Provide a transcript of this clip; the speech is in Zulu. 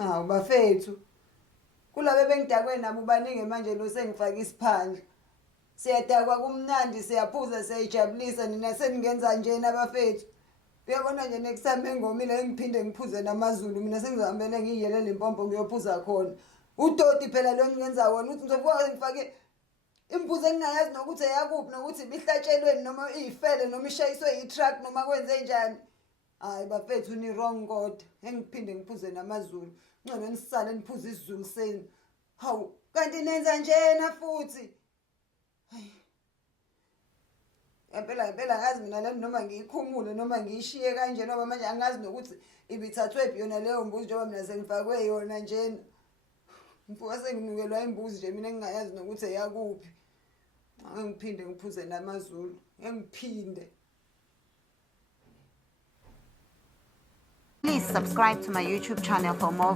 Hawu bafethu. Kulabe bengidakwe nabo baningi manje lo sengifaka isiphandla. Siyadakwa kumnandi siyaphuza siyajabulisa nina seningenza njena bafethu. Uyabona nje next time engomile ngiphinde ngiphuze namaZulu mina sengizihambele ngiyelele impompo ngiyophuza khona. Udoti phela lo ngiyenza wona uthi ngizovuka ngifake imbuzi engingayazi nokuthi eyakuphi nokuthi ibihlatshelweni noma izifele noma ishayiswe i-truck noma kwenze njani. Hayi bafethu ni wrong kodwa engiphinde ngiphuze namaZulu. Ngcono nisale niphuze isiZulu senu. Hawu kanti nenza njena futhi. Hayi. Impela ngazi mina le noma ngiyikhumule noma ngiyishiye kanje noma manje angazi nokuthi ibithathwe yona leyo mbuzi njengoba mina sengifakwe yona njena. Mfuka senginukelwa imbuzi nje mina engingayazi nokuthi eyakuphi. Ngiphinde ngiphuze namaZulu. Ngiphinde. Please subscribe to my YouTube channel for more